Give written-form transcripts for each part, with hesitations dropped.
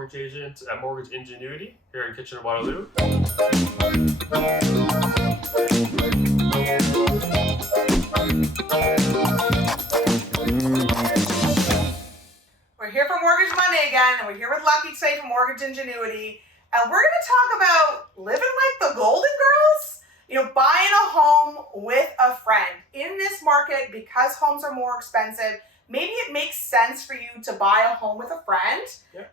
mortgage agent at Mortgage Ingenuity here in Kitchener, Waterloo. We're here for Mortgage Monday again, and we're here with Lucky today from Mortgage Ingenuity, and we're going to talk about living like the Golden Girls. You know, buying a home with a friend. In this market, because homes are more expensive, maybe it makes sense for you to buy a home with a friend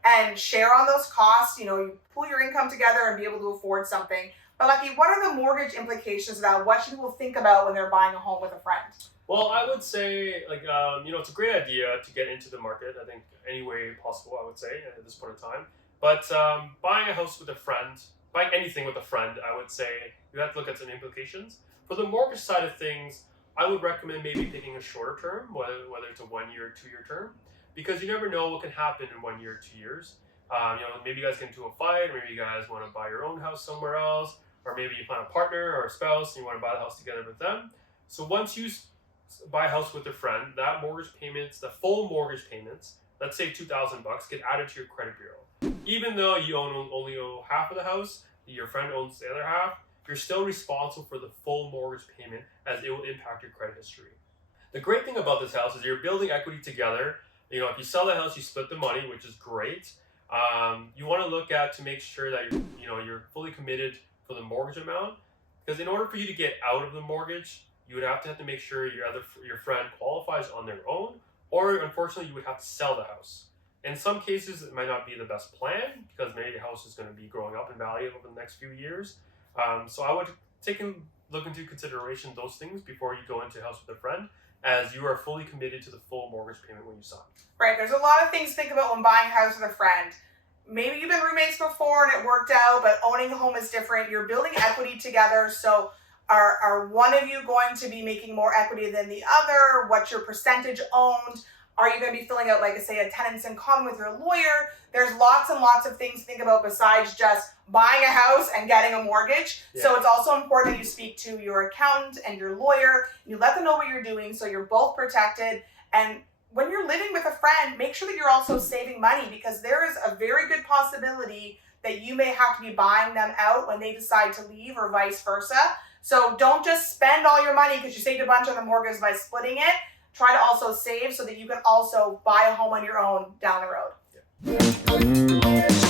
and share on those costs. You know, you pool your income together and be able to afford something. But Lucky, what are the mortgage implications of that? What should people think about when they're buying a home with a friend? Well, I would say, it's a great idea to get into the market. I think any way possible, I would say, at this point in time. But buying a house with a friend, buying anything with a friend, I would say you have to look at some implications. For the mortgage side of things, I would recommend maybe picking a shorter term, whether it's a 1 year or 2 year term, because you never know what can happen in 1 year or 2 years. Maybe you guys get into a fight, or maybe you guys want to buy your own house somewhere else, or maybe you find a partner or a spouse and you want to buy the house together with them. So once you buy a house with a friend, that mortgage payments, the full mortgage payments, let's say $2,000, get added to your credit bureau. Even though you only own half of the house, your friend owns the other half, you're still responsible for the full mortgage payment, as it will impact your credit history. The great thing about this house is you're building equity together. You know, if you sell the house, you split the money, which is great. You want to look at to make sure that you're fully committed for the mortgage amount, because in order for you to get out of the mortgage, you would have to make sure your friend qualifies on their own, or unfortunately, you would have to sell the house. In some cases, it might not be the best plan because maybe the house is going to be growing up in value over the next few years. So I would look into consideration those things before you go into a house with a friend, as you are fully committed to the full mortgage payment when you sign. Right, there's a lot of things to think about when buying a house with a friend. Maybe you've been roommates before and it worked out, but owning a home is different. You're building equity together, so are one of you going to be making more equity than the other? What's your percentage owned? Are you going to be filling out, a tenants in common with your lawyer? There's lots and lots of things to think about besides just buying a house and getting a mortgage. Yeah. So it's also important that you speak to your accountant and your lawyer. You let them know what you're doing so you're both protected. And when you're living with a friend, make sure that you're also saving money, because there is a very good possibility that you may have to be buying them out when they decide to leave, or vice versa. So don't just spend all your money because you saved a bunch on the mortgage by splitting it. Try to also save so that you can also buy a home on your own down the road. Yeah.